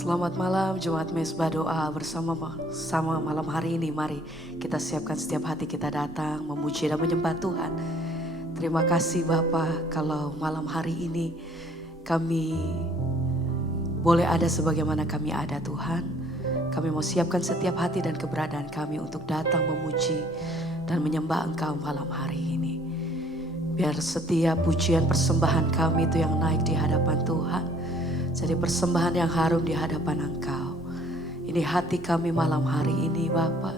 Selamat malam Jemaat Mesbah Doa bersama malam hari ini. Mari kita siapkan setiap hati kita datang memuji dan menyembah Tuhan. Terima kasih Bapa kalau malam hari ini kami boleh ada sebagaimana kami ada Tuhan. Kami mau siapkan setiap hati dan keberadaan kami untuk datang memuji dan menyembah Engkau malam hari ini. Biar setiap pujian persembahan kami itu yang naik di hadapan Tuhan. Jadi persembahan yang harum di hadapan Engkau. Ini hati kami malam hari ini Bapa.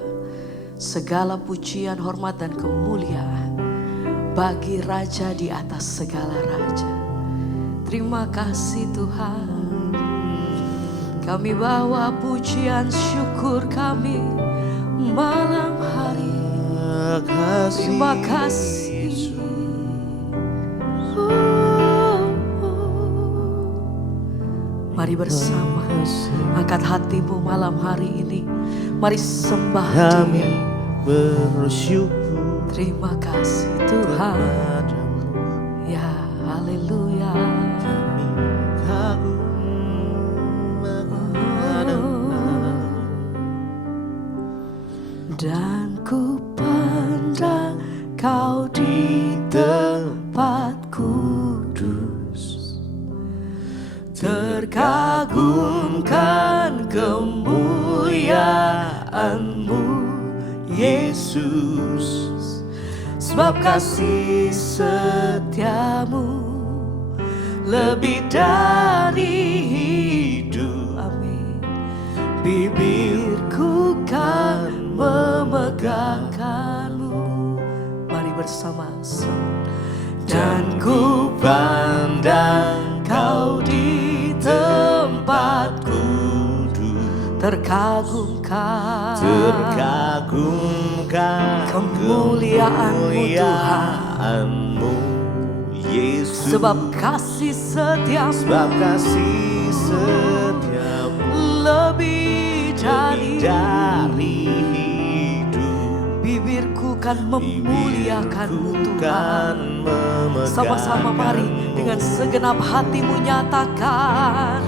Segala pujian, hormat dan kemuliaan bagi Raja di atas segala Raja. Terima kasih Tuhan. Kami bawa pujian syukur kami malam hari. Terima kasih. Mari bersama angkat hatimu malam hari ini. Mari sembah Dia. Bersyukur. Terima kasih Tuhan. Ya haleluya. Kami kagum padamu. Dan ku pandang Kau di tempat kudus. Terkagumkan kemuliaan-Mu Yesus. Sebab kasih setia-Mu lebih dari hidup. Amin. Bibirku kan memegangkan-Mu. Mari bersama-sama. Dan ku pandang Kau di tempat kudus. Terkagumkan kemuliaan-Mu Tuhan. Yesus. Sebab kasih setia-Mu lebih dari hidup. Bibirku kan memuliakan-Mu Tuhan. Sama-sama mari dengan segenap hatimu nyatakan.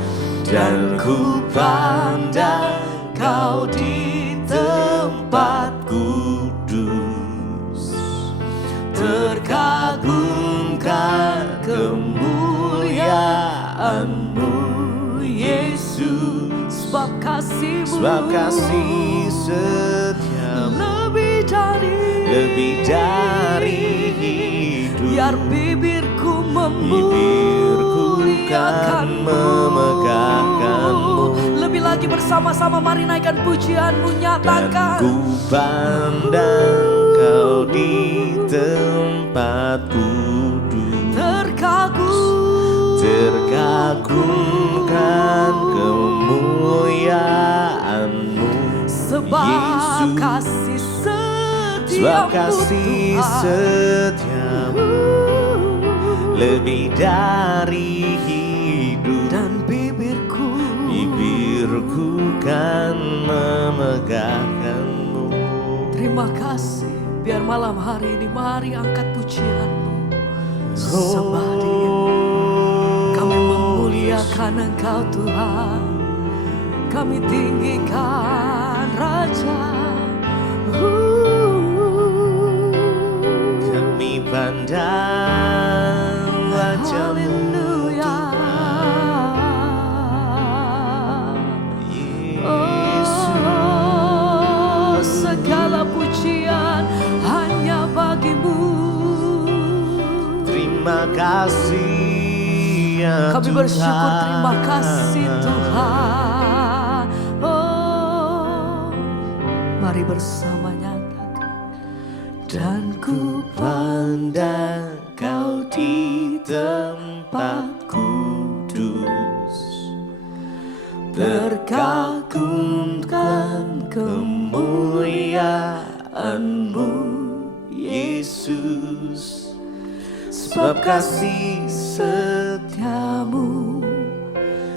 Dan ku pandang Kau di tempat kudus. Terkagumkan kemuliaan-Mu Yesus. Sebab kasih-Mu setiamu lebih dari hidup. Biar bibirku kan memegangkan-Mu. Lebih lagi bersama-sama mari naikkan pujian-Mu, nyatakan. Dan ku pandang Kau di tempat kudus. Terkagumkan kemuliaan-Mu Sebab Yesus. kasih Sebab setiamu kasih Tuhan. setiamu lebih dari hidup. Dan bibirku kan memegangkan-Mu. terima kasih. Biar malam hari ini mari angkat pujian-Mu. Sembah Dia. Kami memuliakan Engkau Tuhan. Kami tinggikan Raja. Kami pandang wajah-Mu Tuhan. Oh, segala pujian hanya bagi-Mu. Terima kasih ya Kami Tuhan. bersyukur, terima kasih Tuhan. Oh, mari bersama nyatakan. Dan ku Pandang Kau di tempat kudus. terkagumkan kemuliaan-Mu Yesus. Sebab kasih setiamu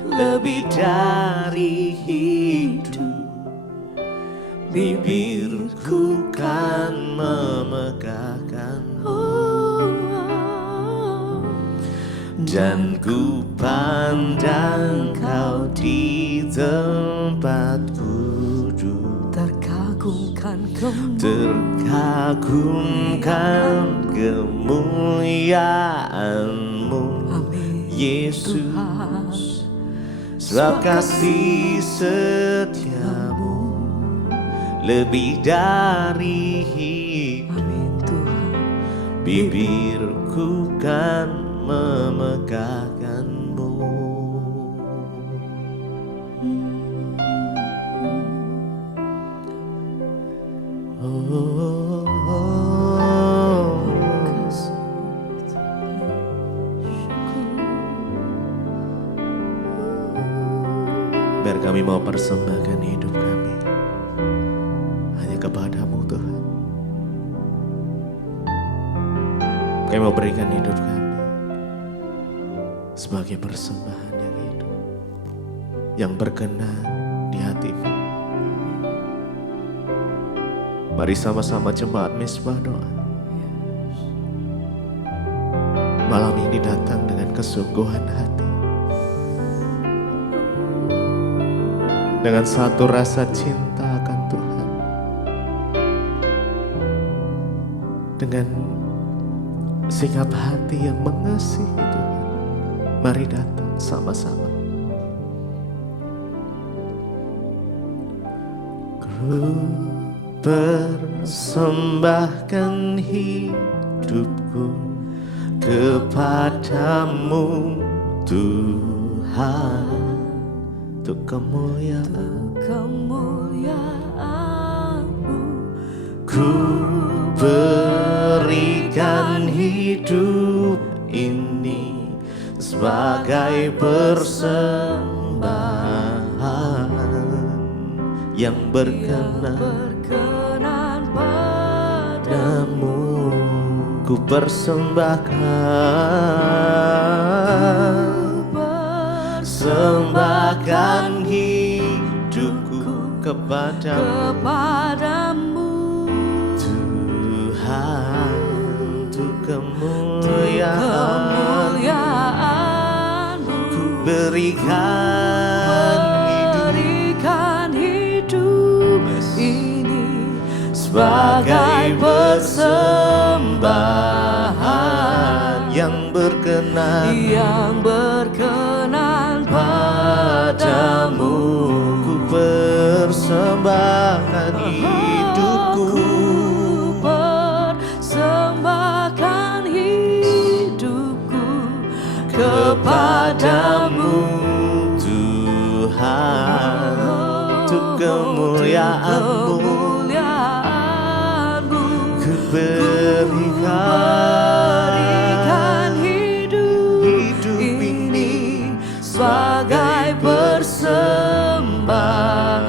lebih dari hidup. Bibirku kan memegangkan-Mu. dan ku pandang Kau di tempat duduk. Terkagumkan kemuliaan-Mu, Yesus. Sebab kasih setia-Mu lebih dari hidup. Bibirku kan memegahkan-Mu. Biar kami mau persembahkan hidup kami hanya kepada-Mu, Tuhan. Kami mau berikan hidup kami sebagai persembahan yang hidup, yang berkenan di hati-Mu. Mari sama-sama jemaat Misbah doa. Malam ini datang dengan kesungguhan hati, dengan satu rasa cinta akan Tuhan, dengan sikap hati yang mengasihi Tuhan. Mari datang sama-sama. Ku persembahkan hidupku kepadamu, Tuhan, untuk kemuliaan-Mu. Ku berikan hidup ini sebagai persembahan yang berkenan padamu. Ku persembahkan hidupku kepadamu, Tuhan, untuk kemuliaan-Mu. Ku berikan hidup ini sebagai persembahan yang berkenan padamu. Ku persembahkan hidupku kepadamu, Tuhan, untuk kemuliaan-Mu. Ku berikan hidup ini sebagai persembahan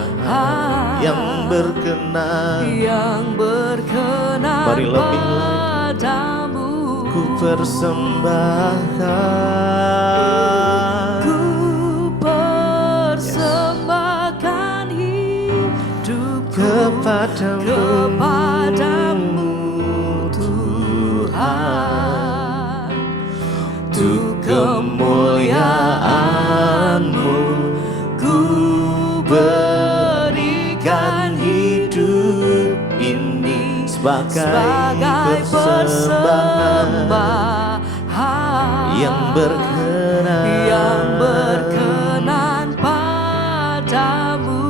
yang berkenan. Mari lebih lagi. Ku persembahkan, hidup kepadamu, Tuhan, untuk kemuliaan-Mu. Ku berikan hidup ini sebagai persembahan yang berkenan padamu.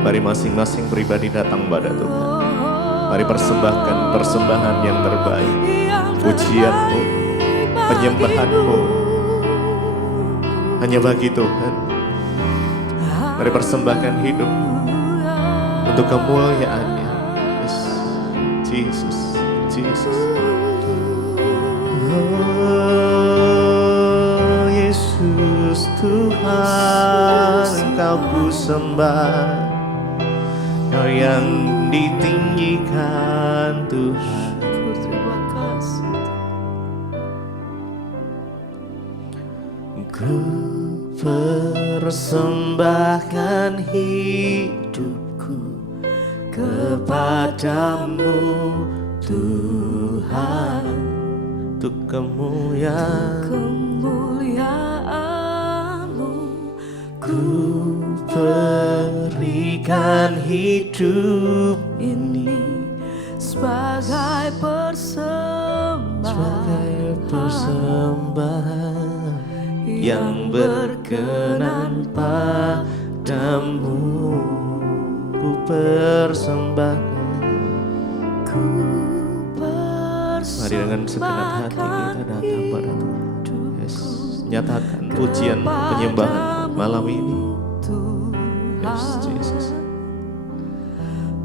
Mari masing-masing pribadi datang pada Tuhan. Mari persembahkan persembahan yang terbaik, pujian-Mu, penyembahan-Mu hanya bagi Tuhan. Mari persembahkan hidup untuk kemuliaan-Nya. Yes. Jesus, Jesus. Oh, Yesus Tuhan, Engkau ku sembah, Kau yang ditinggikan Tuhan. Ku persembahkan hidupku kepadamu Tuhan, untuk kemuliaan-Mu ku berikan hidup ini sebagai persembahan yang berkenan padamu. Ku persembahkan. Mari dengan segenap hati kita datang pada Tuhan. Yes. Nyatakan pujian penyembahan malam ini. Yes, Jesus.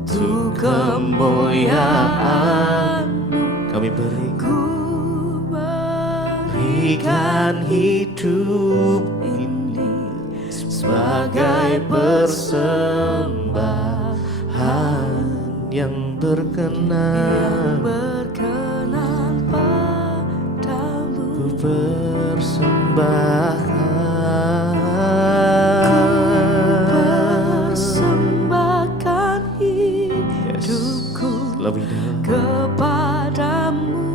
Untuk kemuliaan-Mu kami berikan hidup ini sebagai persembahan yang berkenan padamu. Ku persembahkan hidupku lebih dalam kepadamu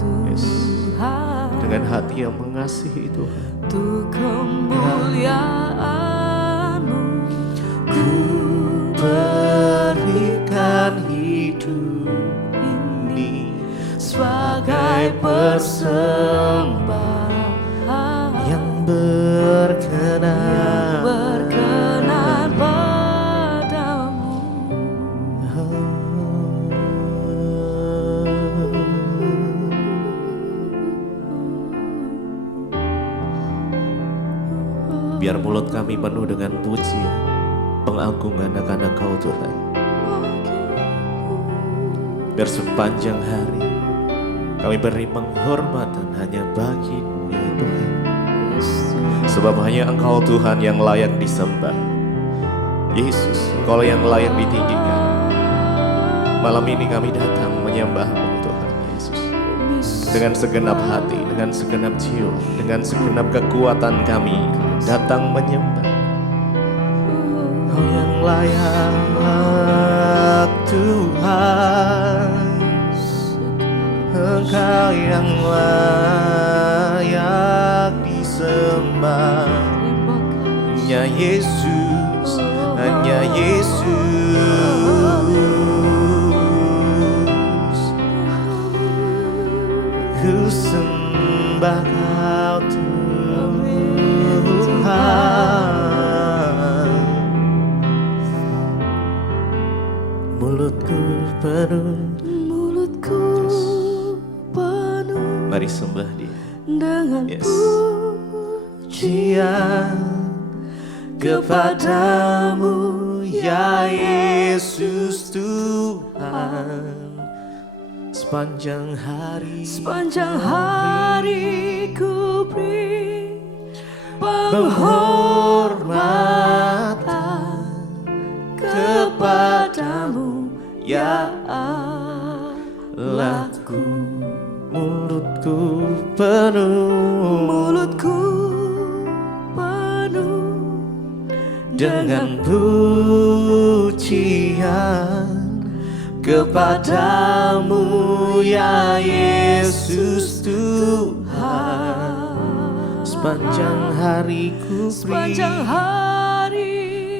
Tuhan. Dengan hati yang mengasihi Tuhan. Untuk kemuliaan-Mu ku berikan hidup ini sebagai persembahan yang berkenan padamu. Biar mulut kami penuh dengan pujian, pengagungan akan Engkau Tuhan. Biar sepanjang hari kami beri penghormatan hanya bagi-Mu ya Tuhan. Sebab hanya Engkau Tuhan yang layak disembah. Yesus, Engkau yang layak ditinggikan. Malam ini kami datang menyembah-Mu Tuhan Yesus. Dengan segenap hati, dengan segenap jiwa, dengan segenap kekuatan kami datang menyembah. Engkau yang layak Tuhan, Engkau yang layak disembah. Hanya Yesus, hanya Yesus. Ku sembah Kau Tuhan. Mulutku penuh. Mari sembah Dia Dengan pujian kepadamu ya Yesus Tuhan. Sepanjang hari ku beri penghormatan kepadamu ya Allahku. Mulutku penuh dengan pujian kepadamu ya Yesus Tuhan. Sepanjang hari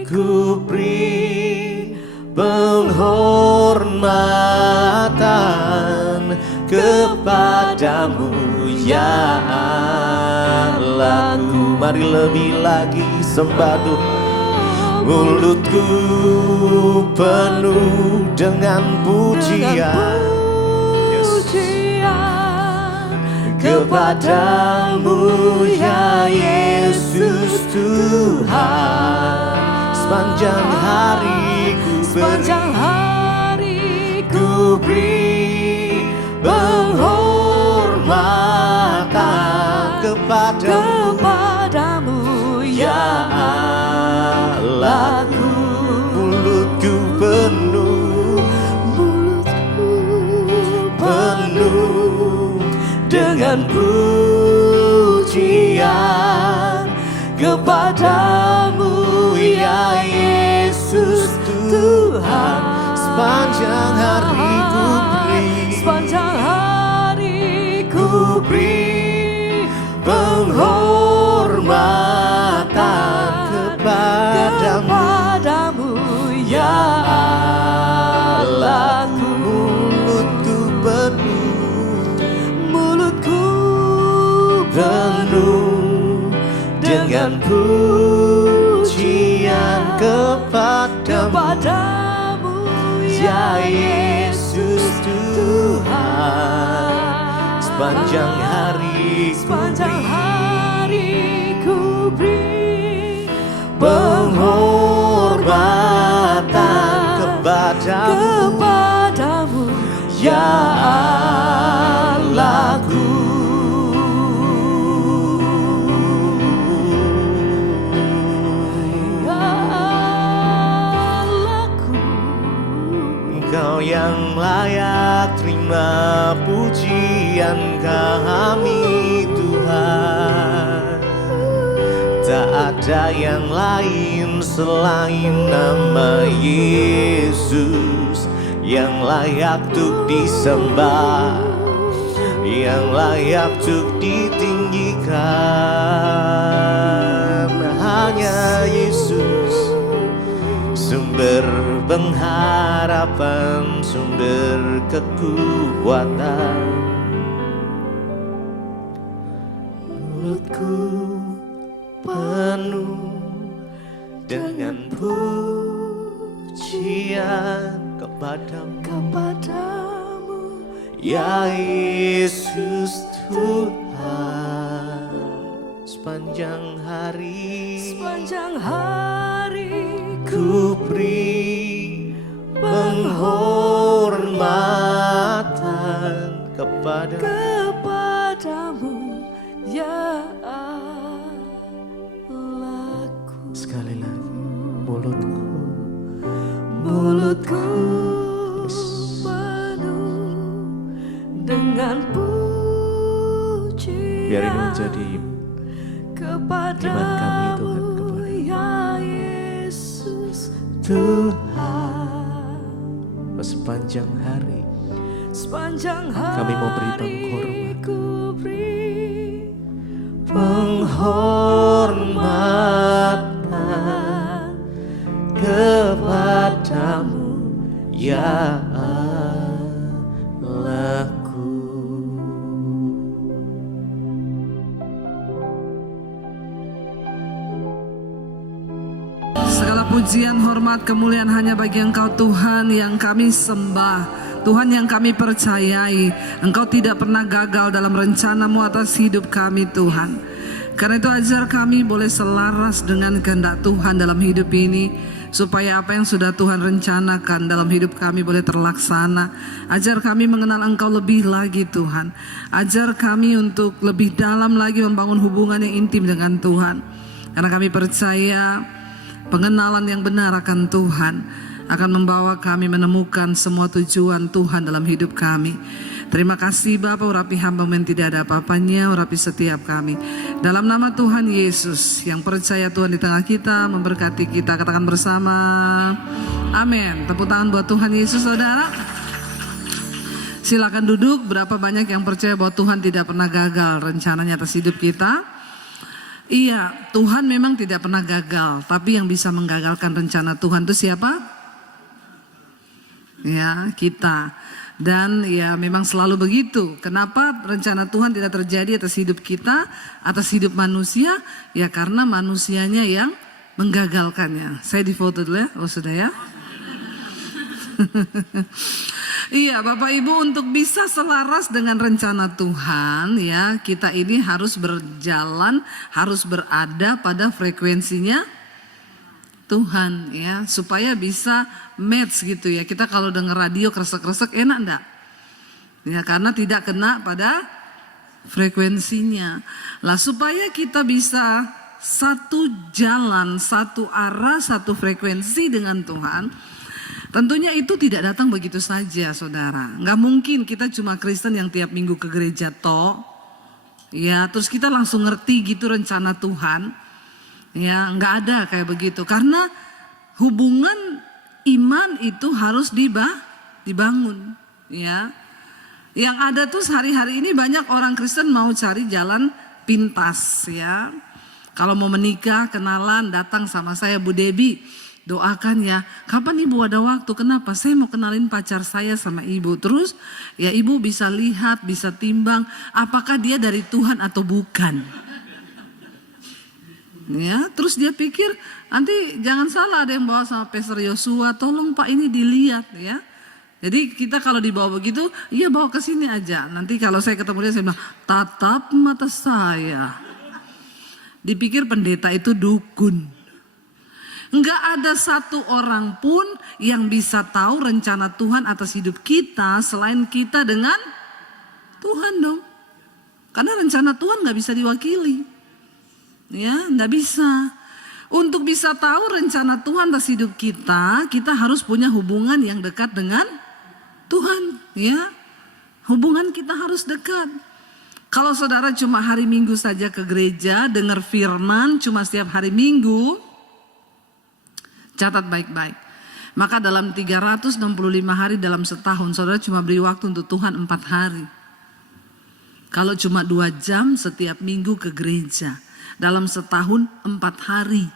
ku beri penghormatan kepadamu ya Allahku. Mari lebih lagi sembah Tuhan. Mulutku penuh dengan pujian kepadamu ya Yesus Tuhan. Sepanjang hari ku beri penghormatan kepadamu ya Allahku. Mulutku penuh dengan pujian kepadamu ya Yesus Tuhan. Sepanjang hari ku beri, sepanjang hari ku beri penghormatan kepadamu, ya Allahku. Mulutku penuh dengan pujian kepadamu, ya Yesus Tuhan. Sepanjang hari ku beri penghormatan kepadamu, ya Allahku. Engkau yang layak terima pujian kami Tuhan. Tak ada yang lain selain nama Yesus yang layak untuk disembah, yang layak untuk ditinggikan. Hanya Yesus, sumber pengharapan, sumber kekuatan. Mulutku penuh dengan pujian kepadamu, ya Yesus Tuhan. Sepanjang hari ku beri penghormatan kepadamu, ya Allahku. Sekali lagi, mulutku penuh dengan pujian. Biar ini menjadi iman kami Tuhan kepada ya Yesus Tuhan. Sepanjang hari kami mau beri penghormatan kepadamu, ya Allahku. Segala pujian, hormat, kemuliaan hanya bagi Engkau Tuhan yang kami sembah, Tuhan yang kami percayai. Engkau tidak pernah gagal dalam rencana-Mu atas hidup kami Tuhan. Karena itu ajar kami boleh selaras dengan kehendak Tuhan dalam hidup ini, supaya apa yang sudah Tuhan rencanakan dalam hidup kami boleh terlaksana. Ajar kami mengenal Engkau lebih lagi Tuhan. Ajar kami untuk lebih dalam lagi membangun hubungan yang intim dengan Tuhan. Karena kami percaya pengenalan yang benar akan Tuhan akan membawa kami menemukan semua tujuan Tuhan dalam hidup kami. Terima kasih Bapa, urapi hamba yang tidak ada apa-apanya, urapi setiap kami. Dalam nama Tuhan Yesus yang percaya Tuhan di tengah kita, memberkati kita, katakan bersama, amin. Tepuk tangan buat Tuhan Yesus saudara. Silakan duduk. Berapa banyak yang percaya bahwa Tuhan tidak pernah gagal rencananya atas hidup kita? Iya, Tuhan memang tidak pernah gagal, tapi yang bisa menggagalkan rencana Tuhan itu siapa? Ya, kita. Dan ya memang selalu begitu. Kenapa rencana Tuhan tidak terjadi atas hidup kita, atas hidup manusia? Ya karena manusianya yang menggagalkannya. Saya difoto dulu ya, oh sudah ya. Iya Bapak Ibu, untuk bisa selaras dengan rencana Tuhan ya, kita ini harus berjalan, harus berada pada frekuensinya Tuhan ya, supaya bisa match gitu ya. Kita kalau dengar radio kresek-kresek enak enggak? Ya karena tidak kena pada frekuensinya. Lah supaya kita bisa satu jalan, satu arah, satu frekuensi dengan Tuhan, tentunya itu tidak datang begitu saja saudara. Nggak mungkin kita cuma Kristen yang tiap minggu ke gereja toh. Ya terus kita langsung ngerti gitu rencana Tuhan. Ya nggak ada kayak begitu. Karena hubungan iman itu harus dibangun, ya. Yang ada tuh hari-hari ini banyak orang Kristen mau cari jalan pintas, ya. Kalau mau menikah, kenalan, datang sama saya, Bu Debi, doakan ya. Kapan Ibu ada waktu? Kenapa? Saya mau kenalin pacar saya sama Ibu. Terus ya Ibu bisa lihat, bisa timbang apakah dia dari Tuhan atau bukan. Ya, terus dia pikir nanti jangan salah ada yang bawa sama Pastor Yosua, tolong Pak ini dilihat ya. Jadi kita kalau dibawa begitu, iya bawa ke sini aja. Nanti kalau saya ketemu dia saya bilang, tatap mata saya. Dipikir pendeta itu dukun. Enggak ada satu orang pun yang bisa tahu rencana Tuhan atas hidup kita selain kita dengan Tuhan dong. Karena rencana Tuhan gak bisa diwakili. Ya, enggak bisa. Untuk bisa tahu rencana Tuhan atas hidup kita, kita harus punya hubungan yang dekat dengan Tuhan. Ya, hubungan kita harus dekat. Kalau saudara cuma hari Minggu saja ke gereja, dengar firman cuma setiap hari Minggu, catat baik-baik. Maka dalam 365 hari dalam setahun, saudara cuma beri waktu untuk Tuhan 4 hari. Kalau cuma 2 jam setiap minggu ke gereja, dalam setahun 4 hari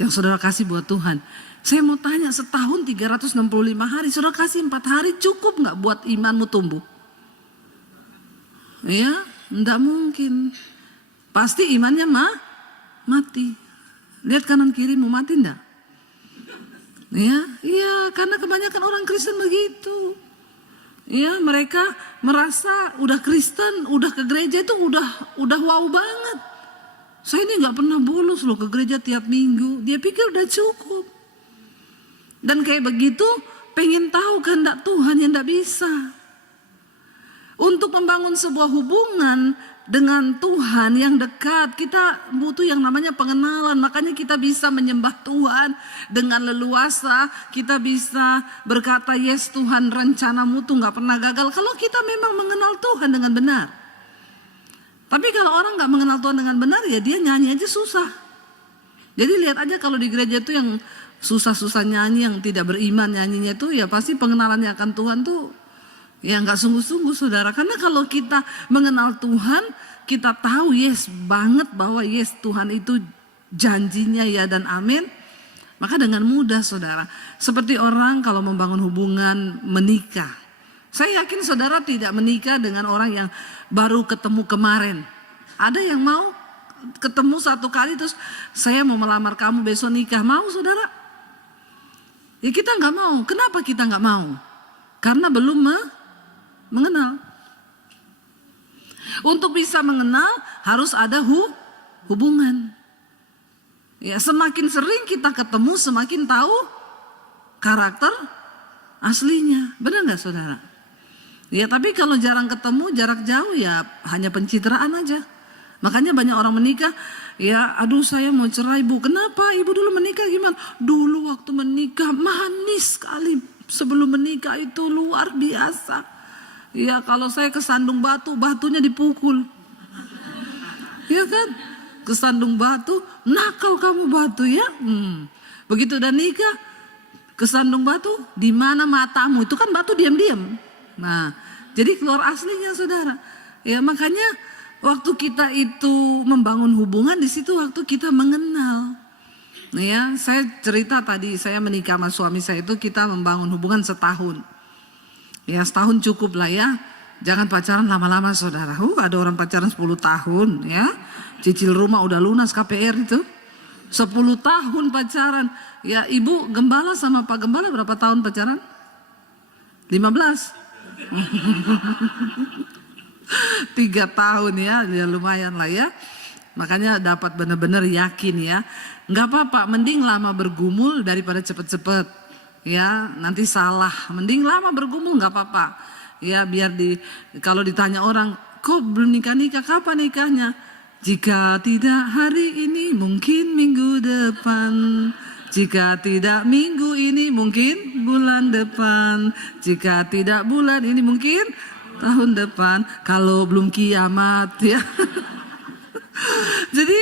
yang saudara kasih buat Tuhan. Saya mau tanya, setahun 365 hari, saudara kasih 4 hari cukup gak buat imanmu tumbuh? Ya, enggak mungkin. Pasti imannya mati. Lihat kanan kiri mau mati enggak? Ya, iya, karena kebanyakan orang Kristen begitu. Ya, mereka merasa udah Kristen, udah ke gereja itu udah wow banget. Saya ini nggak pernah bolos loh ke gereja tiap minggu. Dia pikir udah cukup. Dan kayak begitu, pengen tahu kehendak Tuhan yang enggak bisa. Untuk membangun sebuah hubungan dengan Tuhan yang dekat, kita butuh yang namanya pengenalan. Makanya kita bisa menyembah Tuhan dengan leluasa. Kita bisa berkata, yes Tuhan, rencanamu tuh gak pernah gagal. Kalau kita memang mengenal Tuhan dengan benar. Tapi kalau orang gak mengenal Tuhan dengan benar, ya dia nyanyi aja susah. Jadi lihat aja kalau di gereja itu yang susah-susah nyanyi, yang tidak beriman nyanyinya itu, ya pasti pengenalannya akan Tuhan tuh ya nggak sungguh-sungguh saudara. Karena kalau kita mengenal Tuhan, kita tahu yes banget bahwa yes Tuhan itu janjinya ya dan amin. Maka dengan mudah saudara, seperti orang kalau membangun hubungan menikah. Saya yakin saudara tidak menikah dengan orang yang baru ketemu kemarin. Ada yang mau ketemu 1 kali terus saya mau melamar kamu besok nikah, mau saudara? Ya kita nggak mau. Kenapa kita nggak mau? Karena belum mengenal. Untuk bisa mengenal harus ada hubungan. Ya, semakin sering kita ketemu semakin tahu karakter aslinya. Benar nggak saudara? Ya tapi kalau jarang ketemu, jarak jauh ya hanya pencitraan aja. Makanya banyak orang menikah, ya aduh saya mau cerai Bu. Kenapa? Ibu dulu menikah gimana? Dulu waktu menikah manis sekali. Sebelum menikah itu luar biasa. Ya kalau saya kesandung batu, batunya dipukul. Ya kan? Kesandung batu, nakal kamu batu ya. Begitu udah nikah, kesandung batu, di mana matamu? Itu kan batu diam-diam. Nah, jadi keluar aslinya saudara. Ya makanya waktu kita itu membangun hubungan, di situ waktu kita mengenal. Nah ya, saya cerita tadi saya menikah sama suami saya itu kita membangun hubungan setahun. Ya setahun cukup lah ya. Jangan pacaran lama-lama saudara. Ada orang pacaran 10 tahun ya. Cicil rumah udah lunas KPR itu. 10 tahun pacaran. Ya ibu gembala sama Pak Gembala berapa tahun pacaran? 15. 3 tahun ya lumayan lah ya. Makanya dapat benar-benar yakin ya. Nggak apa-apa, mending lama bergumul daripada cepet-cepet. Ya nanti salah, mending lama bergumul nggak apa-apa. Ya biar kalau ditanya orang, kok belum nikah-nikah, kapan nikahnya? Jika tidak hari ini mungkin minggu depan. Jika tidak minggu ini mungkin bulan depan. Jika tidak bulan ini mungkin tahun depan. Kalau belum kiamat ya. Jadi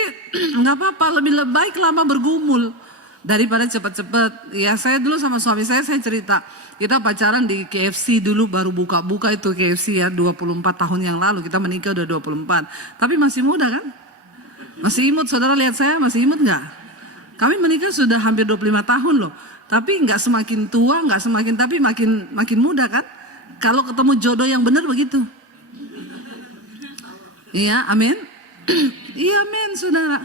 nggak apa-apa, lebih baik lama bergumul. daripada cepet-cepet. Ya saya dulu sama suami saya cerita, kita pacaran di KFC dulu, baru buka itu KFC ya 24 tahun yang lalu, kita menikah udah 24. Tapi masih muda kan? Masih imut, saudara lihat saya masih imut nggak? Kami menikah sudah hampir 25 tahun loh. Tapi nggak semakin tua, nggak semakin, tapi makin muda kan? Kalau ketemu jodoh yang benar begitu. Iya, amin. Iya, amin, saudara.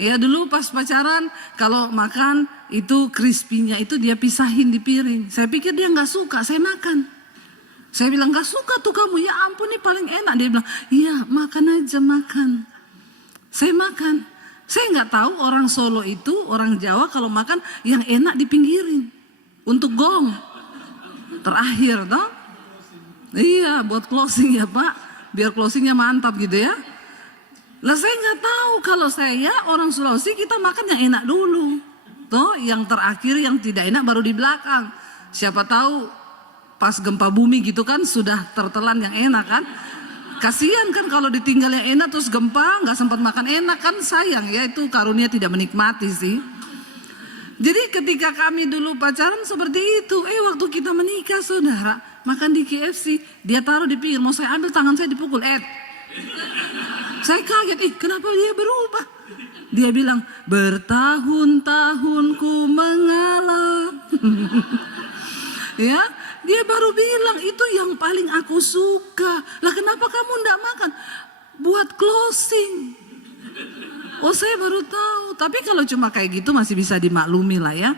Ya dulu pas pacaran kalau makan itu crispy-nya itu dia pisahin di piring. Saya pikir dia nggak suka, saya makan. Saya bilang nggak suka tuh kamu, ya ampun ini paling enak. Dia bilang iya makan aja makan. Saya makan. Saya nggak tahu orang Solo itu, orang Jawa kalau makan yang enak dipinggirin untuk gong. Terakhir toh. Iya buat closing ya Pak, biar closingnya mantap gitu ya. Lah saya nggak tahu kalau saya orang Sulawesi kita makan yang enak dulu. Toh yang terakhir yang tidak enak baru di belakang. Siapa tahu pas gempa bumi gitu kan sudah tertelan yang enak kan. Kasihan kan kalau ditinggal yang enak terus gempa nggak sempat makan enak kan sayang ya, itu karunia tidak menikmati sih. Jadi ketika kami dulu pacaran seperti itu, waktu kita menikah saudara makan di KFC dia taruh di pinggir, mau saya ambil tangan saya dipukul, saya kaget, kenapa dia berubah? Dia bilang, bertahun-tahun ku mengalah. Ya, dia baru bilang, itu yang paling aku suka. Lah kenapa kamu enggak makan? Buat closing. Oh saya baru tahu, tapi kalau cuma kayak gitu masih bisa dimaklumi lah ya.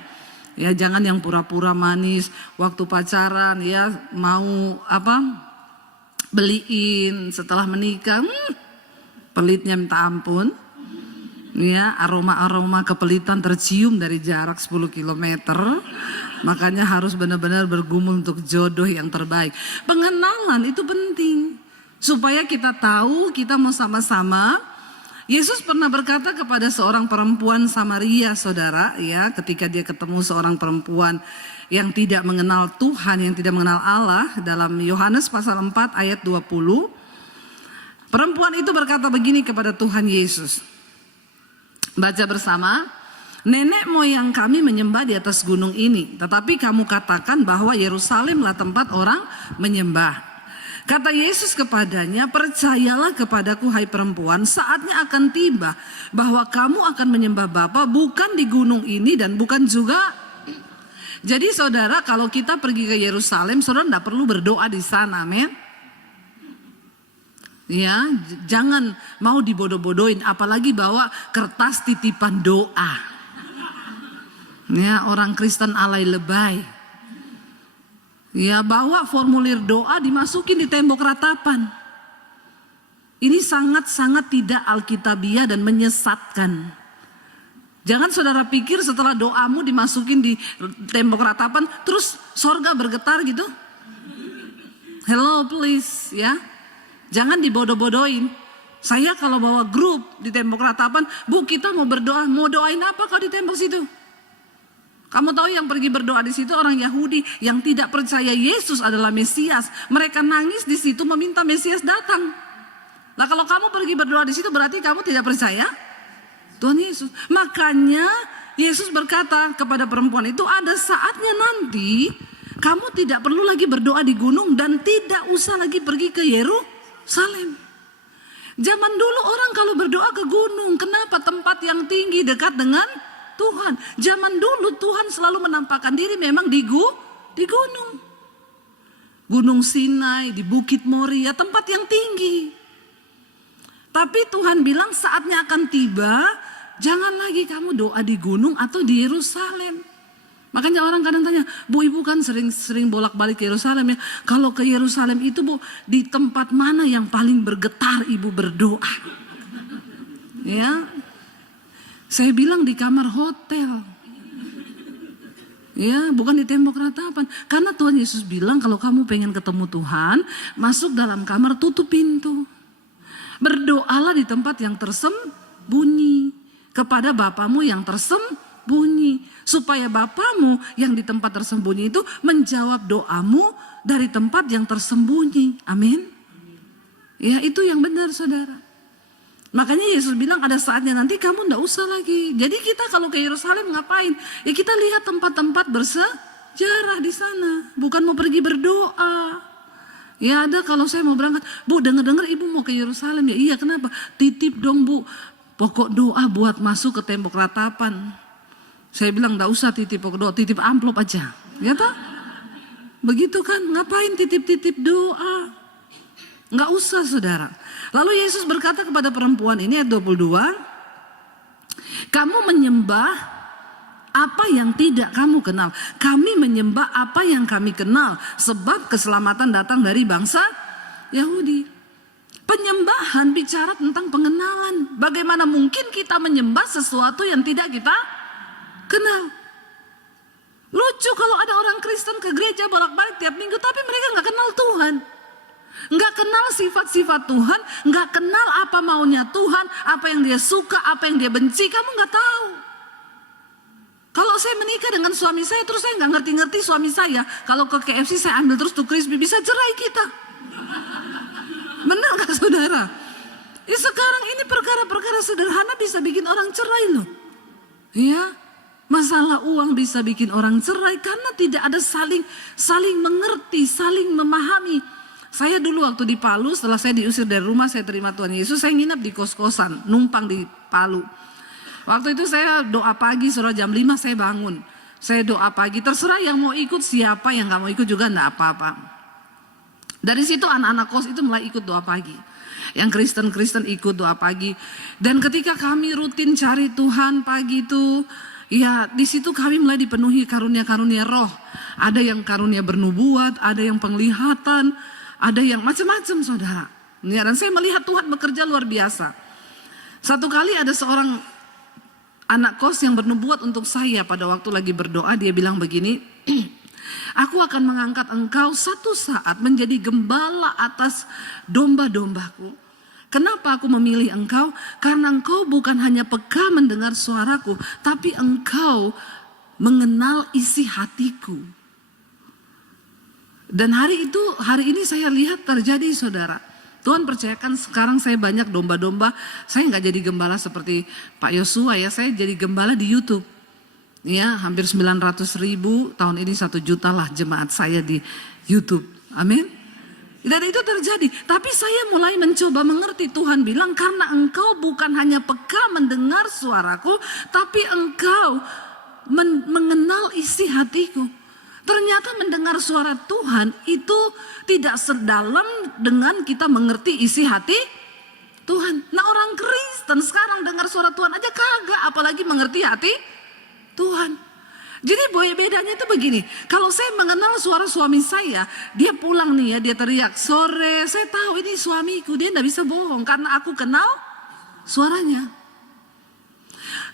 Ya jangan yang pura-pura manis, waktu pacaran ya mau beliin setelah menikah. Pelitnya minta ampun, ya aroma kepelitan tercium dari jarak 10 km. Makanya harus benar-benar bergumul untuk jodoh yang terbaik. Pengenalan itu penting supaya kita tahu kita mau sama-sama. Yesus pernah berkata kepada seorang perempuan Samaria, saudara, ya ketika dia ketemu seorang perempuan yang tidak mengenal Tuhan, yang tidak mengenal Allah, dalam Yohanes pasal 4 ayat 20. Perempuan itu berkata begini kepada Tuhan Yesus. Baca bersama. Nenek moyang kami menyembah di atas gunung ini, tetapi kamu katakan bahwa Yerusalemlah tempat orang menyembah. Kata Yesus kepadanya, percayalah kepadaku hai perempuan, saatnya akan tiba bahwa kamu akan menyembah Bapa bukan di gunung ini dan bukan juga. Jadi saudara kalau kita pergi ke Yerusalem, saudara tidak perlu berdoa di sana, amin. Ya, jangan mau dibodoh-bodohin, apalagi bawa kertas titipan doa. Ya, orang Kristen alay lebay. Ya, bawa formulir doa dimasukin di tembok ratapan. Ini sangat-sangat tidak alkitabiah dan menyesatkan. Jangan saudara pikir setelah doamu dimasukin di tembok ratapan terus sorga bergetar gitu. Hello please ya. Jangan dibodoh-bodohin. Saya kalau bawa grup di tembok ratapan, Bu kita mau berdoa, mau doain apa kau di tembok situ? Kamu tahu yang pergi berdoa di situ orang Yahudi yang tidak percaya Yesus adalah Mesias. Mereka nangis di situ meminta Mesias datang. Lah kalau kamu pergi berdoa di situ berarti kamu tidak percaya Tuhan Yesus. Makanya Yesus berkata kepada perempuan itu, ada saatnya nanti kamu tidak perlu lagi berdoa di gunung dan tidak usah lagi pergi ke Yerusalem. Zaman dulu orang kalau berdoa ke gunung, kenapa? Tempat yang tinggi dekat dengan Tuhan. Zaman dulu Tuhan selalu menampakkan diri memang di gunung. Gunung Sinai, di Bukit Moria, tempat yang tinggi. Tapi Tuhan bilang saatnya akan tiba, jangan lagi kamu doa di gunung atau di Yerusalem. Makanya orang kadang tanya, Bu ibu kan sering bolak-balik ke Yerusalem ya. Kalau ke Yerusalem itu Bu, di tempat mana yang paling bergetar ibu berdoa? Ya, saya bilang di kamar hotel. Ya, bukan di tembok ratapan. Karena Tuhan Yesus bilang kalau kamu pengen ketemu Tuhan, masuk dalam kamar tutup pintu. Berdoalah di tempat yang tersembunyi kepada Bapamu yang tersembunyi. Supaya Bapamu yang di tempat tersembunyi itu menjawab doamu dari tempat yang tersembunyi. Amin. Ya itu yang benar saudara. Makanya Yesus bilang ada saatnya nanti kamu ndak usah lagi. Jadi kita kalau ke Yerusalem ngapain? Ya kita lihat tempat-tempat bersejarah di sana. Bukan mau pergi berdoa. Ya ada kalau saya mau berangkat, Bu dengar-dengar ibu mau ke Yerusalem ya. Iya kenapa? Titip dong Bu. Pokok doa buat masuk ke tembok ratapan. Saya bilang ndak usah titip pokok doa, titip amplop aja. Ya toh? Begitu kan? Ngapain titip-titip doa? Nggak usah saudara. Lalu Yesus berkata kepada perempuan ini ayat 22. Kamu menyembah apa yang tidak kamu kenal. Kami menyembah apa yang kami kenal. Sebab keselamatan datang dari bangsa Yahudi. Penyembahan bicara tentang pengenalan. Bagaimana mungkin kita menyembah sesuatu yang tidak kita kenal. Lucu kalau ada orang Kristen ke gereja bolak-balik tiap minggu. Tapi mereka nggak kenal Tuhan. Nggak kenal sifat-sifat Tuhan, nggak kenal apa maunya Tuhan, apa yang dia suka, apa yang dia benci, kamu nggak tahu. Kalau saya menikah dengan suami saya, terus saya nggak ngerti-ngerti suami saya, kalau ke KFC saya ambil terus tuh crispy, bisa cerai kita. Benar nggak saudara? Ya sekarang ini perkara-perkara sederhana bisa bikin orang cerai loh. Ya, masalah uang bisa bikin orang cerai karena tidak ada saling mengerti, saling memahami. Saya dulu waktu di Palu, setelah saya diusir dari rumah, saya terima Tuhan Yesus, saya nginap di kos-kosan, numpang di Palu. Waktu itu saya doa pagi, surah jam 5 saya bangun. Saya doa pagi, terserah yang mau ikut siapa, yang gak mau ikut juga enggak apa-apa. Dari situ anak-anak kos itu mulai ikut doa pagi. Yang Kristen-Kristen ikut doa pagi. Dan ketika kami rutin cari Tuhan pagi itu, ya di situ kami mulai dipenuhi karunia-karunia roh. Ada yang karunia bernubuat, ada yang penglihatan, ada yang macam-macam saudara. Ya, dan saya melihat Tuhan bekerja luar biasa. Satu kali ada seorang anak kos yang bernubuat untuk saya pada waktu lagi berdoa. Dia bilang begini, aku akan mengangkat engkau satu saat menjadi gembala atas domba-dombaku. Kenapa aku memilih engkau? Karena engkau bukan hanya peka mendengar suaraku, tapi engkau mengenal isi hatiku. Dan hari ini saya lihat terjadi saudara. Tuhan percayakan sekarang saya banyak domba-domba. Saya nggak jadi gembala seperti Pak Yosua ya. Saya jadi gembala di YouTube. Ya hampir 900.000, tahun ini 1 juta lah jemaat saya di YouTube. Amin. Dan itu terjadi. Tapi saya mulai mencoba mengerti. Tuhan bilang karena engkau bukan hanya peka mendengar suaraku. Tapi engkau mengenal isi hatiku. Ternyata mendengar suara Tuhan itu tidak sedalam dengan kita mengerti isi hati Tuhan. Nah orang Kristen sekarang dengar suara Tuhan aja kagak, apalagi mengerti hati Tuhan. Jadi bedanya itu begini, kalau saya mengenal suara suami saya, dia pulang nih ya, dia teriak sore, saya tahu ini suamiku, dia gak bisa bohong karena aku kenal suaranya.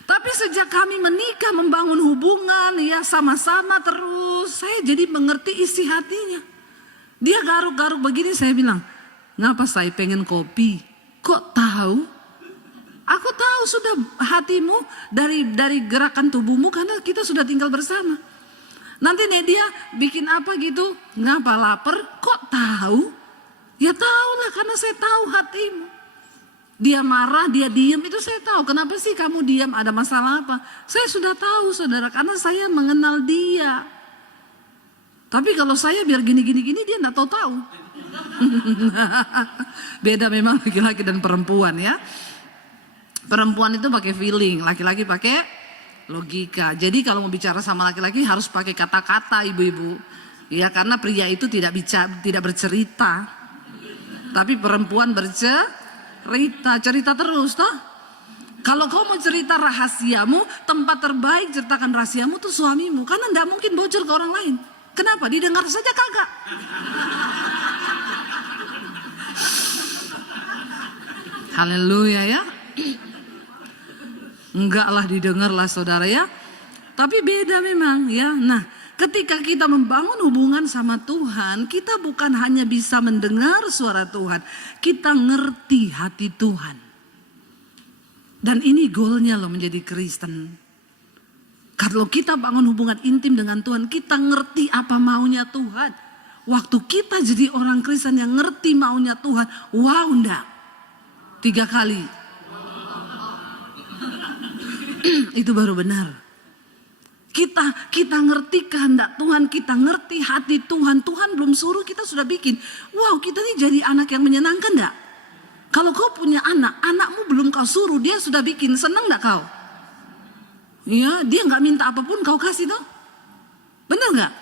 Tapi sejak kami menikah membangun hubungan ya sama-sama terus, saya jadi mengerti isi hatinya. Dia garuk-garuk begini, saya bilang, ngapa saya pengen kopi? Kok tahu? Aku tahu sudah hatimu dari gerakan tubuhmu karena kita sudah tinggal bersama. Nanti nih dia bikin apa gitu, ngapa lapar? Kok tahu? Ya tahulah karena saya tahu hatimu. Dia marah, dia diam, itu saya tahu. Kenapa sih kamu diam, ada masalah apa? Saya sudah tahu saudara, karena saya mengenal dia. Tapi kalau saya biar gini-gini dia enggak tahu-tahu. Beda memang laki-laki dan perempuan ya. Perempuan itu pakai feeling, laki-laki pakai logika. Jadi kalau mau bicara sama laki-laki harus pakai kata-kata ibu-ibu. Ya karena pria itu tidak bercerita. Tapi perempuan cerita terus toh. Kalau kau mau cerita rahasiamu, tempat terbaik ceritakan rahasiamu tuh suamimu, karena enggak mungkin bocor ke orang lain. Kenapa? Didengar saja kagak. Haleluya ya. Enggak lah, didengar lah saudara ya. Tapi beda memang ya. Nah, ketika kita membangun hubungan sama Tuhan, kita bukan hanya bisa mendengar suara Tuhan, kita ngerti hati Tuhan. Dan ini goalnya loh menjadi Kristen. Kalau kita bangun hubungan intim dengan Tuhan, kita ngerti apa maunya Tuhan. Waktu kita jadi orang Kristen yang ngerti maunya Tuhan, wow enggak? 3 kali. Itu baru benar. Kita ngerti kehendak Tuhan, kita ngerti hati Tuhan. Tuhan belum suruh kita sudah bikin. Wow, kita ini jadi anak yang menyenangkan enggak? Kalau kau punya anak, anakmu belum kau suruh, dia sudah bikin, senang enggak kau? Ya, dia nggak minta apapun kau kasih toh. Benar nggak?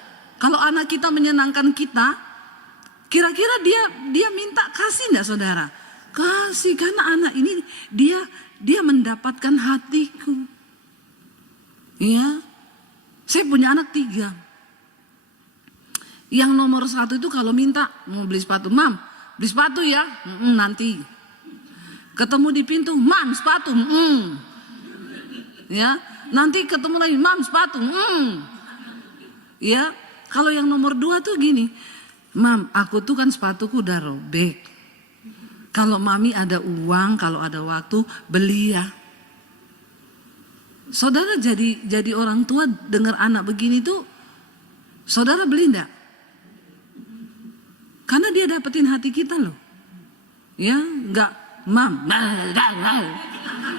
Kalau anak kita menyenangkan kita, kira-kira dia minta kasih enggak saudara? Kasih, karena anak ini dia mendapatkan hatiku. Ya, saya punya anak 3. Yang nomor 1 itu kalau minta mau beli sepatu, mam beli sepatu ya, nanti. Ketemu di pintu, mam sepatu, ya. Nanti ketemu lagi, mam sepatu, ya. Kalau yang nomor 2 tuh gini, mam aku tuh kan sepatuku udah robek. Kalau mami ada uang, kalau ada waktu beli ya. Saudara jadi orang tua dengar anak begini tuh, saudara beli enggak? Karena dia dapetin hati kita loh. Ya, enggak mam.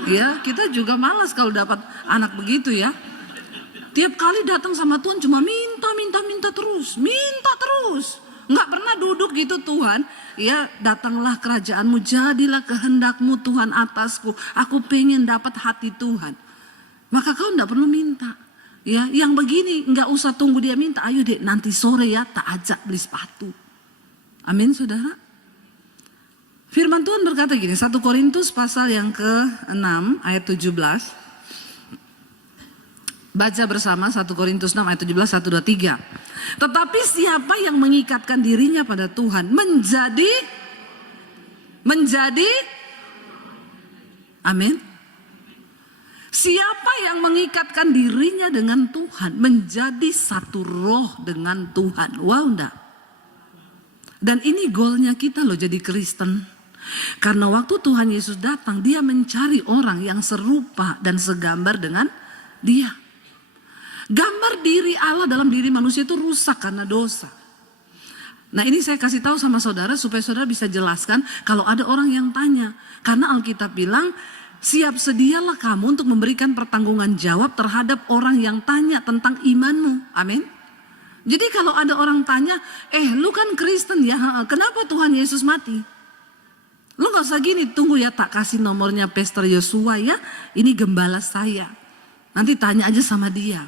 Ya, kita juga malas kalau dapat anak begitu ya. Tiap kali datang sama Tuhan cuma minta terus. Enggak pernah duduk gitu Tuhan. Ya, datanglah kerajaanmu, jadilah kehendakmu Tuhan atasku. Aku pengen dapat hati Tuhan. Maka kau enggak perlu minta. Ya, yang begini enggak usah tunggu dia minta. Ayo dek, nanti sore ya tak ajak beli sepatu. Amin saudara. Firman Tuhan berkata gini, 1 Korintus pasal yang ke-6 ayat 17. Baca bersama 1 Korintus 6 ayat 17, 1, 2, 3. Tetapi siapa yang mengikatkan dirinya pada Tuhan menjadi amin. Siapa yang mengikatkan dirinya dengan Tuhan menjadi satu roh dengan Tuhan. Wow enggak? Dan ini goalnya kita loh jadi Kristen. Karena waktu Tuhan Yesus datang, dia mencari orang yang serupa dan segambar dengan dia. Gambar diri Allah dalam diri manusia itu rusak karena dosa. Nah ini saya kasih tahu sama saudara supaya saudara bisa jelaskan kalau ada orang yang tanya. Karena Alkitab bilang, siap sedialah kamu untuk memberikan pertanggungan jawab terhadap orang yang tanya tentang imanmu. Amin. Jadi kalau ada orang tanya, lu kan Kristen ya, kenapa Tuhan Yesus mati? Lu gak usah gini, tunggu ya tak kasih nomornya Pastor Yosua ya, ini gembala saya. Nanti tanya aja sama dia.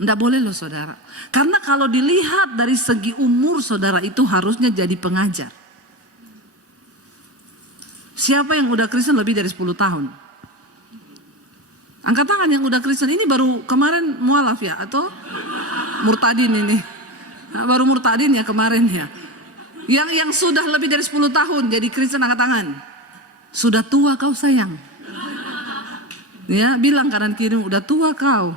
Nggak boleh loh saudara. Karena kalau dilihat dari segi umur saudara itu harusnya jadi pengajar. Siapa yang udah Kristen lebih dari 10 tahun? Angkat tangan yang udah Kristen, ini baru kemarin mualaf ya atau murtadin ini? Nah, baru murtadin ya kemarin ya. Yang sudah lebih dari 10 tahun jadi Kristen angkat tangan. Sudah tua kau sayang. Ya, bilang kanan kiri udah tua kau.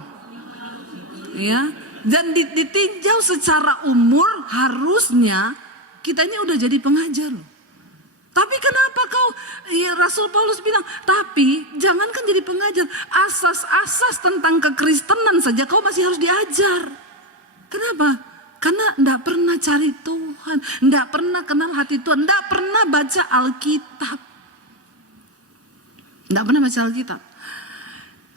Ya, dan ditinjau secara umur harusnya kita ini udah jadi pengajar loh. Tapi kenapa kau, ya Rasul Paulus bilang, tapi jangankan jadi pengajar, asas-asas tentang kekristenan saja kau masih harus diajar. Kenapa? Karena enggak pernah cari Tuhan, enggak pernah kenal hati Tuhan, enggak pernah baca Alkitab. Enggak pernah baca Alkitab.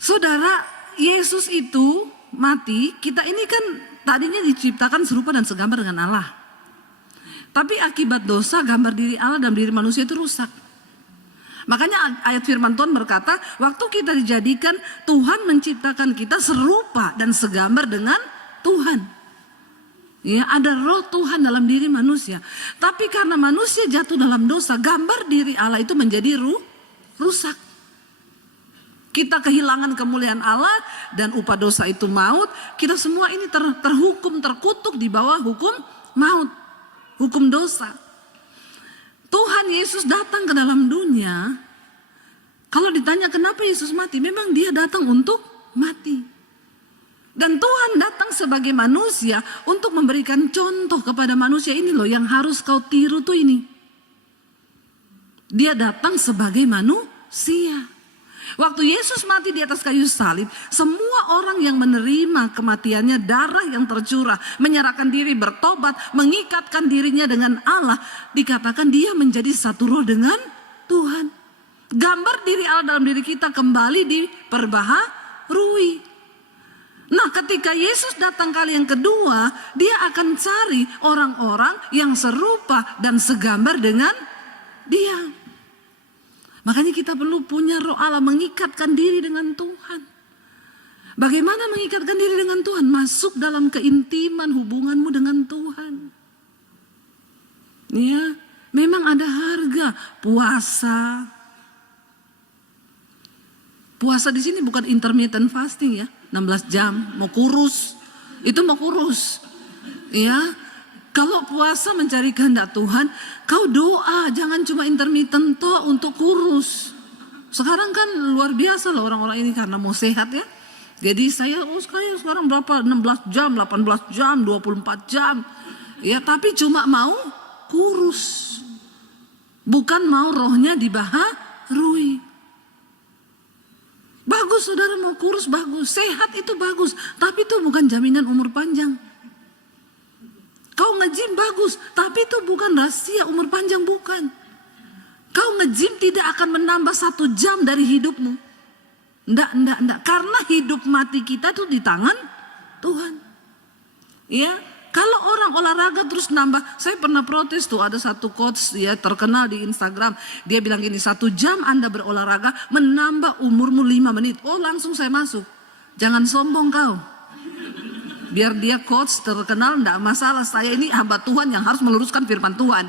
Saudara, Yesus itu mati, kita ini kan tadinya diciptakan serupa dan segambar dengan Allah. Tapi akibat dosa, gambar diri Allah dan diri manusia itu rusak. Makanya ayat firman Tuhan berkata, waktu kita dijadikan, Tuhan menciptakan kita serupa dan segambar dengan Tuhan. Ya, ada roh Tuhan dalam diri manusia. Tapi karena manusia jatuh dalam dosa, gambar diri Allah itu menjadi rusak. Kita kehilangan kemuliaan Allah dan upah dosa itu maut. Kita semua ini terhukum, terkutuk di bawah hukum maut, hukum dosa. Tuhan Yesus datang ke dalam dunia. Kalau ditanya kenapa Yesus mati, memang dia datang untuk mati. Dan Tuhan datang sebagai manusia untuk memberikan contoh kepada manusia ini loh yang harus kau tiru tuh ini. Dia datang sebagai manusia. Waktu Yesus mati di atas kayu salib, semua orang yang menerima kematiannya, darah yang tercurah, menyerahkan diri, bertobat, mengikatkan dirinya dengan Allah, dikatakan dia menjadi satu roh dengan Tuhan. Gambar diri Allah dalam diri kita kembali Rui. Nah, ketika Yesus datang kali yang kedua, dia akan cari orang-orang yang serupa dan segambar dengan dia. Makanya kita perlu punya roh Allah, mengikatkan diri dengan Tuhan. Bagaimana mengikatkan diri dengan Tuhan? Masuk dalam keintiman hubunganmu dengan Tuhan. Ya, memang ada harga puasa. Puasa di sini bukan intermittent fasting ya, 16 jam, mau kurus. Itu mau kurus. Ya. Kalau puasa mencari kehendak Tuhan, kau doa, jangan cuma intermittent toh untuk kurus. Sekarang kan luar biasa loh orang-orang ini karena mau sehat ya. Jadi saya sekarang berapa? 16 jam, 18 jam, 24 jam. Ya, tapi cuma mau kurus. Bukan mau rohnya dibaharui. Bagus saudara mau kurus, bagus. Sehat itu bagus. Tapi itu bukan jaminan umur panjang. Kau nge-gym bagus, tapi itu bukan rahasia umur panjang, bukan. Kau nge-gym tidak akan menambah 1 jam dari hidupmu. Enggak. Karena hidup mati kita tuh di tangan Tuhan. Ya, kalau orang olahraga terus nambah, saya pernah protes tuh ada satu coach ya terkenal di Instagram. Dia bilang gini, 1 jam Anda berolahraga menambah umurmu 5 menit. Oh langsung saya masuk. Jangan sombong kau. Biar dia coach terkenal enggak masalah, saya ini hamba Tuhan yang harus meluruskan firman Tuhan.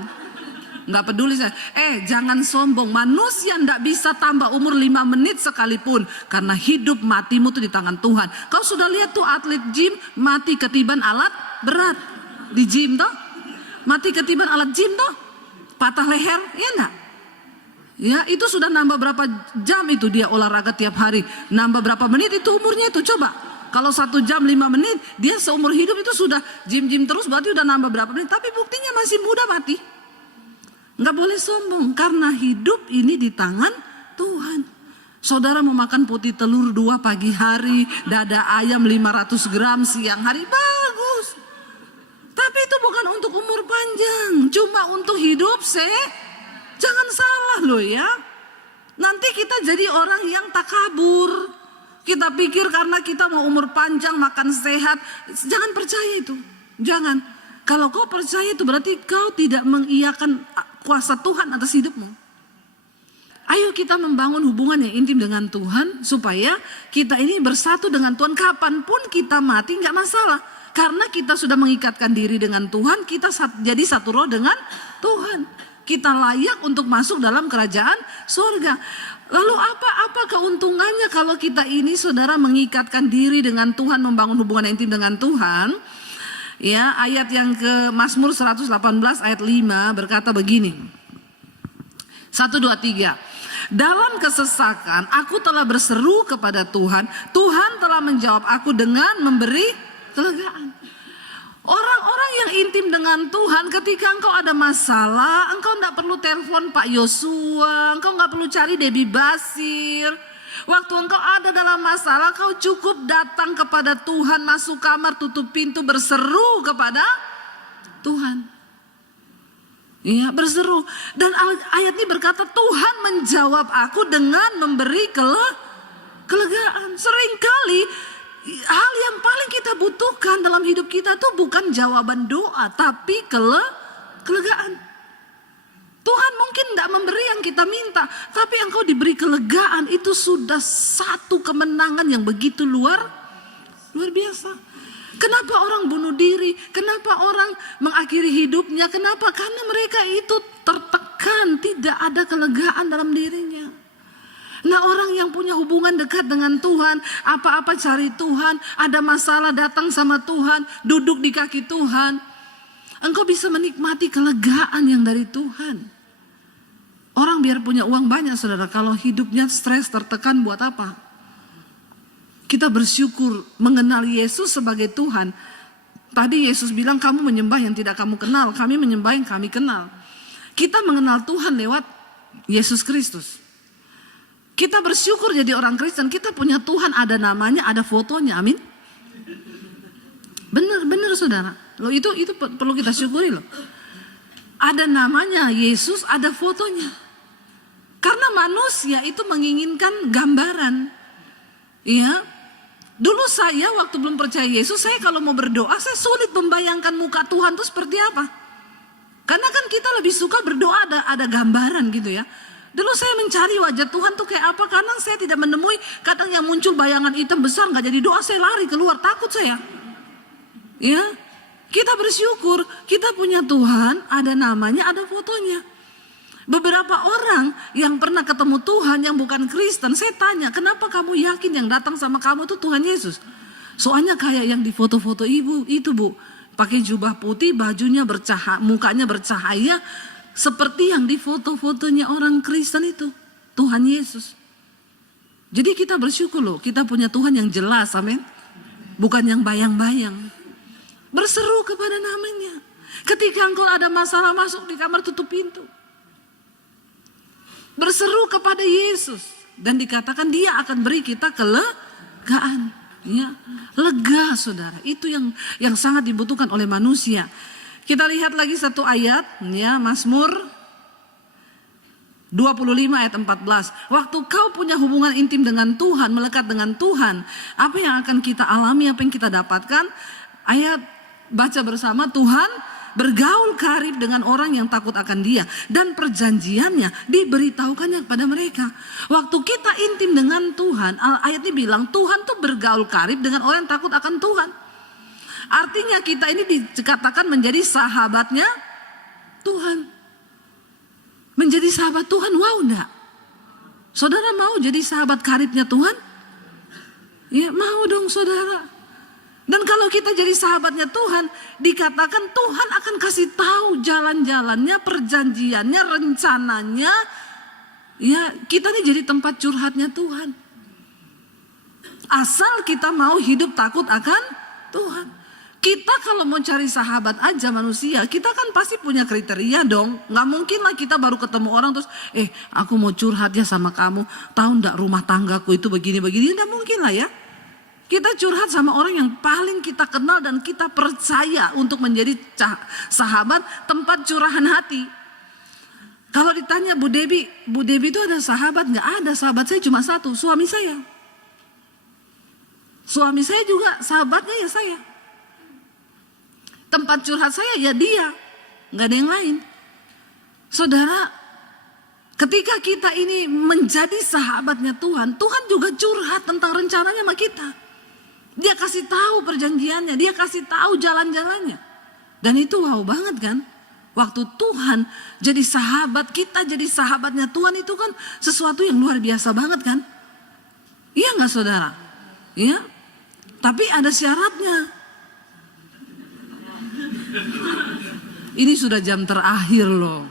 Enggak peduli saya. Jangan sombong, manusia enggak bisa tambah umur 5 menit sekalipun. Karena hidup matimu tuh di tangan Tuhan. Kau sudah lihat tuh atlet gym mati ketiban alat berat. Di gym toh. Mati ketiban alat gym toh. Patah leher, ya enggak? Ya itu sudah nambah berapa jam itu dia olahraga tiap hari. Nambah berapa menit itu umurnya itu, coba. Kalau 1 jam 5 menit, dia seumur hidup itu sudah gym terus, berarti udah nambah berapa menit. Tapi buktinya masih muda mati. Nggak boleh sombong, karena hidup ini di tangan Tuhan. Saudara mau makan putih telur 2 pagi hari, dada ayam 500 gram siang hari, bagus. Tapi itu bukan untuk umur panjang, cuma untuk hidup Jangan salah loh ya. Nanti kita jadi orang yang takabur. Kita pikir karena kita mau umur panjang, makan sehat. Jangan percaya itu. Jangan. Kalau kau percaya itu berarti kau tidak mengiyakan kuasa Tuhan atas hidupmu. Ayo kita membangun hubungan yang intim dengan Tuhan. Supaya kita ini bersatu dengan Tuhan. Kapanpun kita mati gak masalah. Karena kita sudah mengikatkan diri dengan Tuhan. Kita jadi satu roh dengan Tuhan. Kita layak untuk masuk dalam kerajaan surga. Lalu apa keuntungannya kalau kita ini saudara mengikatkan diri dengan Tuhan, membangun hubungan yang intim dengan Tuhan? Ya, ayat yang ke Mazmur 118 ayat 5 berkata begini. 1, 2, 3. Dalam kesesakan aku telah berseru kepada Tuhan. Tuhan telah menjawab aku dengan memberi kelegaan. Orang-orang yang intim dengan Tuhan, ketika engkau ada masalah, engkau tidak perlu telepon Pak Yosua, engkau nggak perlu cari Debbie Basir. Waktu engkau ada dalam masalah, kau cukup datang kepada Tuhan, masuk kamar, tutup pintu, berseru kepada Tuhan. Iya, berseru. Dan ayat ini berkata, Tuhan menjawab aku dengan memberi kelegaan. Seringkali hal yang paling kita butuhkan dalam hidup kita tuh bukan jawaban doa, tapi kelegaan. Tuhan mungkin tidak memberi yang kita minta, tapi engkau diberi kelegaan, itu sudah satu kemenangan yang begitu luar biasa. Kenapa orang bunuh diri? Kenapa orang mengakhiri hidupnya? Kenapa? Karena mereka itu tertekan, tidak ada kelegaan dalam dirinya. Nah, orang yang punya hubungan dekat dengan Tuhan, apa-apa cari Tuhan, ada masalah datang sama Tuhan, duduk di kaki Tuhan. Engkau bisa menikmati kelegaan yang dari Tuhan. Orang biar punya uang banyak saudara, kalau hidupnya stres, tertekan buat apa? Kita bersyukur mengenal Yesus sebagai Tuhan. Tadi Yesus bilang kamu menyembah yang tidak kamu kenal, kami menyembah yang kami kenal. Kita mengenal Tuhan lewat Yesus Kristus. Kita bersyukur jadi orang Kristen, kita punya Tuhan, ada namanya, ada fotonya, amin. Benar saudara, loh itu perlu kita syukuri loh. Ada namanya Yesus, ada fotonya. Karena manusia itu menginginkan gambaran, ya. Dulu saya waktu belum percaya Yesus, saya kalau mau berdoa saya sulit membayangkan muka Tuhan itu seperti apa. Karena kan kita lebih suka berdoa ada gambaran gitu ya. Dulu saya mencari wajah Tuhan tuh kayak apa, kadang saya tidak menemui, kadang yang muncul bayangan hitam besar nggak jadi doa, saya lari keluar, takut saya. Ya, kita bersyukur kita punya Tuhan, ada namanya, ada fotonya. Beberapa orang yang pernah ketemu Tuhan yang bukan Kristen, saya tanya, kenapa kamu yakin yang datang sama kamu itu Tuhan Yesus? Soalnya kayak yang di foto-foto ibu itu bu, pakai jubah putih, bajunya bercahaya, mukanya bercahaya, seperti yang di foto-fotonya orang Kristen itu, Tuhan Yesus. Jadi kita bersyukur loh, kita punya Tuhan yang jelas, amin. Bukan yang bayang-bayang. Berseru kepada namanya. Ketika engkau ada masalah, masuk di kamar, tutup pintu. Berseru kepada Yesus dan dikatakan dia akan beri kita kelegaan, ya, lega saudara. Itu yang sangat dibutuhkan oleh manusia. Kita lihat lagi satu ayat, ya, Mazmur 25 ayat 14. Waktu kau punya hubungan intim dengan Tuhan, melekat dengan Tuhan, apa yang akan kita alami, apa yang kita dapatkan? Ayat baca bersama, Tuhan bergaul karib dengan orang yang takut akan dia, dan perjanjiannya diberitahukannya kepada mereka. Waktu kita intim dengan Tuhan, ayat ini bilang Tuhan tuh bergaul karib dengan orang yang takut akan Tuhan. Artinya kita ini dikatakan menjadi sahabatnya Tuhan. Menjadi sahabat Tuhan, wow enggak? Saudara mau jadi sahabat karibnya Tuhan? Ya mau dong saudara. Dan kalau kita jadi sahabatnya Tuhan, dikatakan Tuhan akan kasih tahu jalan-jalannya, perjanjiannya, rencananya. Ya, kita ini jadi tempat curhatnya Tuhan. Asal kita mau hidup takut akan Tuhan. Kita kalau mau cari sahabat aja manusia, kita kan pasti punya kriteria dong. Nggak mungkin lah kita baru ketemu orang terus, aku mau curhat ya sama kamu. Tahu nggak rumah tanggaku itu begini-begini? Nggak mungkin lah ya. Kita curhat sama orang yang paling kita kenal dan kita percaya untuk menjadi sahabat, tempat curahan hati. Kalau ditanya Bu Debi itu ada sahabat? Nggak ada, sahabat saya cuma satu, suami saya. Suami saya juga sahabatnya ya saya. Tempat curhat saya ya dia, nggak ada yang lain. Saudara, ketika kita ini menjadi sahabatnya Tuhan, Tuhan juga curhat tentang rencananya sama kita. Dia kasih tahu perjanjiannya, dia kasih tahu jalan-jalannya. Dan itu wow banget kan? Waktu Tuhan jadi sahabat, kita jadi sahabatnya Tuhan, itu kan sesuatu yang luar biasa banget kan? Iya nggak saudara? Iya. Tapi ada syaratnya. Ini sudah jam terakhir loh.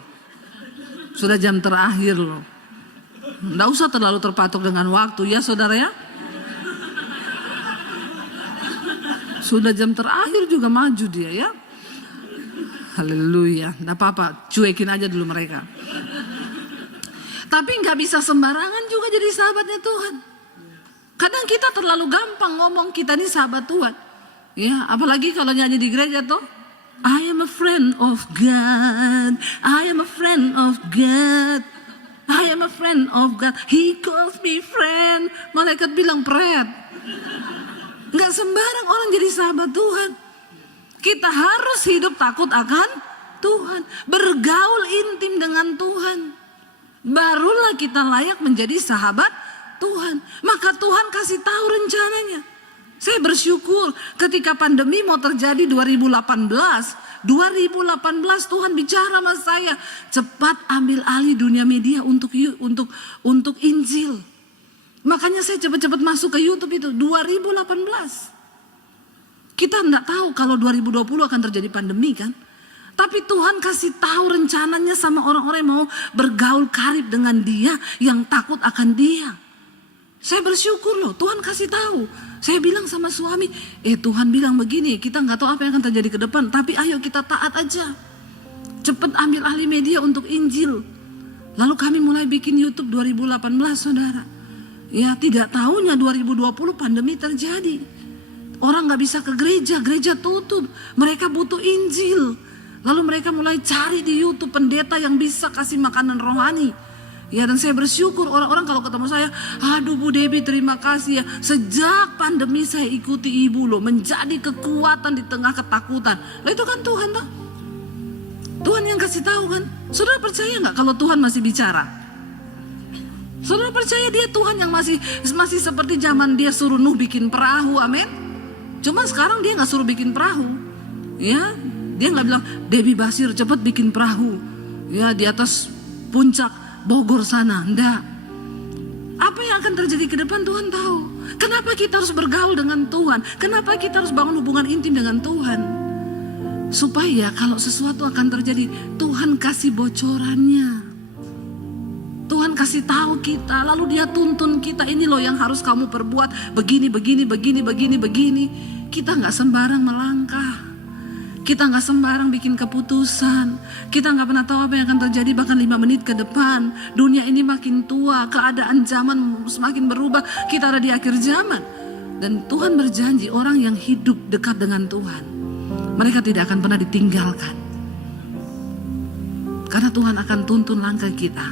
Sudah jam terakhir loh. Nggak usah terlalu terpatok dengan waktu ya saudara ya. Sudah jam terakhir juga maju dia ya. Haleluya. Nggak apa-apa, cuekin aja dulu mereka. Tapi nggak bisa sembarangan juga jadi sahabatnya Tuhan. Kadang kita terlalu gampang ngomong kita ini sahabat Tuhan. Ya, apalagi kalau nyanyi di gereja tuh. I am a friend of God. I am a friend of God. I am a friend of God. He calls me friend. Malaikat bilang pret. Nggak sembarang orang jadi sahabat Tuhan. Kita harus hidup takut akan Tuhan. Bergaul intim dengan Tuhan. Barulah kita layak menjadi sahabat Tuhan. Maka Tuhan kasih tahu rencananya. Saya bersyukur ketika pandemi mau terjadi 2018 Tuhan bicara sama saya, cepat ambil alih dunia media untuk Injil. Makanya saya cepat-cepat masuk ke YouTube itu 2018. Kita enggak tahu kalau 2020 akan terjadi pandemi kan. Tapi Tuhan kasih tahu rencananya sama orang-orang yang mau bergaul karib dengan dia, yang takut akan dia. Saya bersyukur loh, Tuhan kasih tahu. Saya bilang sama suami, Tuhan bilang begini, kita nggak tahu apa yang akan terjadi ke depan, tapi ayo kita taat aja. Cepet ambil alih media untuk Injil. Lalu kami mulai bikin YouTube 2018 saudara. Ya tidak tahunya 2020 pandemi terjadi. Orang nggak bisa ke gereja, gereja tutup. Mereka butuh Injil. Lalu mereka mulai cari di YouTube pendeta yang bisa kasih makanan rohani. Ya, dan saya bersyukur orang-orang kalau ketemu saya, aduh Bu Debbie terima kasih ya. Sejak pandemi saya ikuti Ibu loh, menjadi kekuatan di tengah ketakutan. Lah itu kan Tuhan toh. Tuhan yang kasih tahu kan. Saudara percaya nggak kalau Tuhan masih bicara? Saudara percaya dia Tuhan yang masih seperti zaman dia suruh Nuh bikin perahu, amin. Cuma sekarang dia nggak suruh bikin perahu, ya. Dia nggak bilang Debbie Basir cepat bikin perahu, ya di atas puncak Bogor sana, enggak. Apa yang akan terjadi ke depan Tuhan tahu. Kenapa kita harus bergaul dengan Tuhan? Kenapa kita harus bangun hubungan intim dengan Tuhan? Supaya kalau sesuatu akan terjadi, Tuhan kasih bocorannya. Tuhan kasih tahu kita, lalu dia tuntun kita, ini loh yang harus kamu perbuat, begini. Kita nggak sembarang melangkah. Kita nggak sembarang bikin keputusan. Kita nggak pernah tahu apa yang akan terjadi bahkan 5 menit ke depan. Dunia ini makin tua, keadaan zaman semakin berubah. Kita ada di akhir zaman. Dan Tuhan berjanji orang yang hidup dekat dengan Tuhan, mereka tidak akan pernah ditinggalkan. Karena Tuhan akan tuntun langkah kita.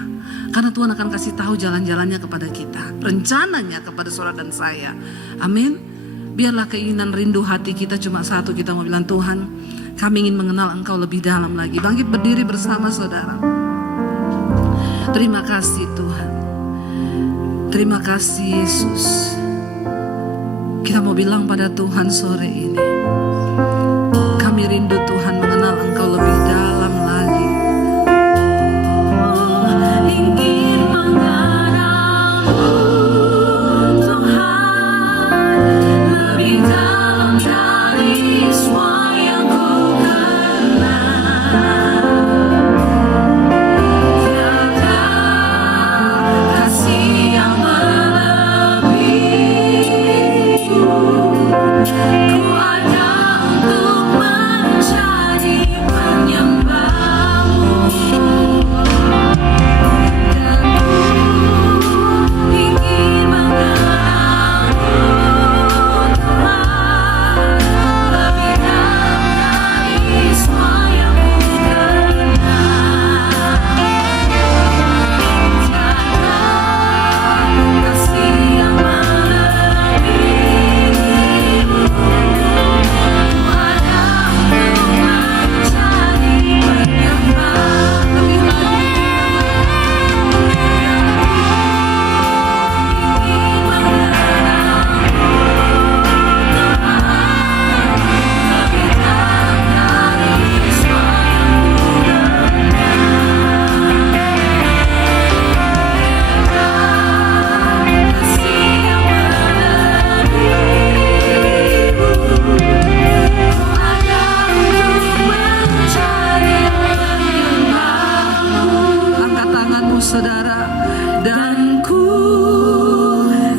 Karena Tuhan akan kasih tahu jalan-jalannya kepada kita, rencananya kepada saudara dan saya. Amin. Biarlah keinginan rindu hati kita cuma satu, kita mau bilang Tuhan, kami ingin mengenal Engkau lebih dalam lagi. Bangkit berdiri bersama saudara. Terima kasih Tuhan. Terima kasih Yesus. Kita mau bilang pada Tuhan sore ini, kami rindu Tuhan mengenal Engkau lebih dalam lagi. Ingin mengenal-Mu Tuhan lebih dalam dari semua yang ku kenal. Tiada kasih yang melebihi-Mu. Ku ada untuk menjadi penyembah-Mu. Dan ku ingin mengenal-Mu Tuhan lebih dalam dari semua yang ku kenal. Tiada kasih yang melebihi-Mu. Ku ada untuk menjadi penyembah. Lebih lagi angkat tanganmu saudara. Dan ku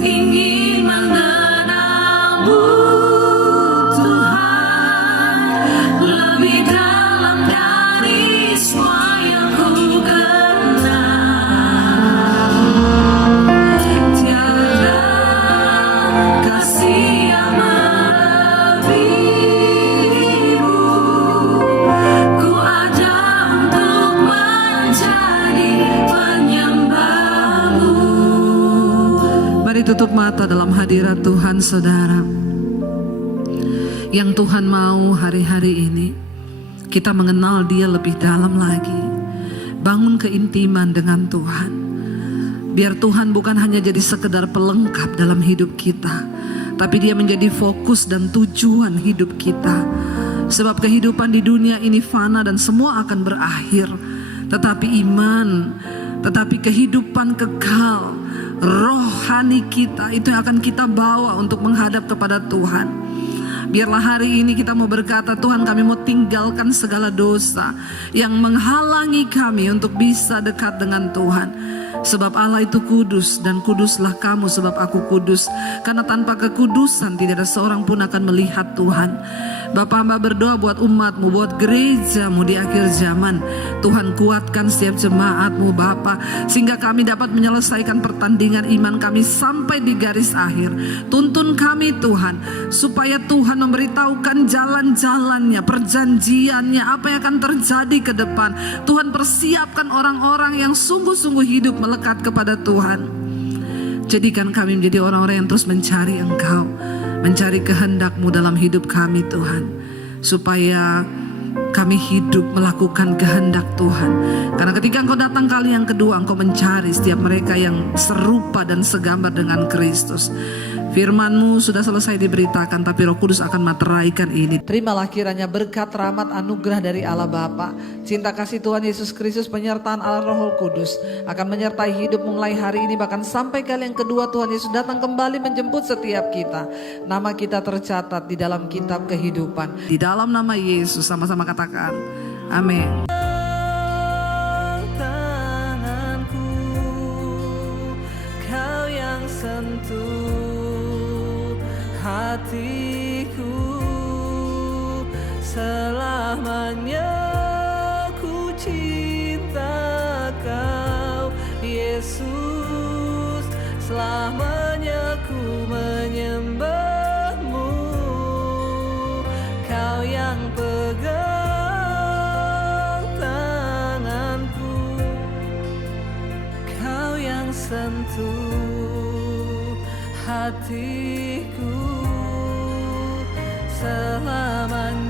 ingin mengenal-Mu Tuhan lebih dalam dari semua yang ku kenal. Tiada kasih yang melebihi-Mu. Ku ada untuk menjadi penyembah-Mu. Mari tutup mata dalam hadirat Tuhan saudara. Yang Tuhan mau hari-hari ini kita mengenal Dia lebih dalam lagi. Bangun keintiman dengan Tuhan. Biar Tuhan bukan hanya jadi sekedar pelengkap dalam hidup kita, tapi Dia menjadi fokus dan tujuan hidup kita. Sebab kehidupan di dunia ini fana dan semua akan berakhir. Tetapi iman, tetapi kehidupan kekal, rohani kita itu yang akan kita bawa untuk menghadap kepada Tuhan. Biarlah hari ini kita mau berkata, Tuhan kami mau tinggalkan segala dosa yang menghalangi kami untuk bisa dekat dengan Tuhan. Sebab Allah itu kudus dan kuduslah kamu sebab aku kudus. Karena tanpa kekudusan tidak ada seorang pun akan melihat Tuhan. Bapa, hamba berdoa buat umat-Mu, buat gereja-Mu di akhir zaman. Tuhan, kuatkan setiap jemaat-Mu Bapa, sehingga kami dapat menyelesaikan pertandingan iman kami sampai di garis akhir. Tuntun kami Tuhan, supaya Tuhan memberitahukan jalan-jalannya, perjanjiannya, apa yang akan terjadi ke depan. Tuhan, persiapkan orang-orang yang sungguh-sungguh hidup melekat kepada Tuhan. Jadikan kami menjadi orang-orang yang terus mencari Engkau, mencari kehendak-Mu dalam hidup kami Tuhan, supaya kami hidup melakukan kehendak Tuhan. Karena ketika Engkau datang kali yang kedua, Engkau mencari setiap mereka yang serupa dan segambar dengan Kristus. Firman-Mu sudah selesai diberitakan, tapi Roh Kudus akan materaikan ini. Terimalah kiranya berkat, rahmat, anugerah dari Allah Bapa, cinta kasih Tuhan Yesus Kristus, penyertaan Allah Roh Kudus akan menyertai hidup mulai hari ini, bahkan sampai kali yang kedua Tuhan Yesus datang kembali menjemput setiap kita. Nama kita tercatat di dalam kitab kehidupan. Di dalam nama Yesus, sama-sama katakan amin. Tanganku, Kau yang sentuh hatiku, selamanya ku cinta Kau Yesus, selamanya ku menyembah-Mu. Kau yang pegang tanganku, Kau yang sentuh hatiku, selamanya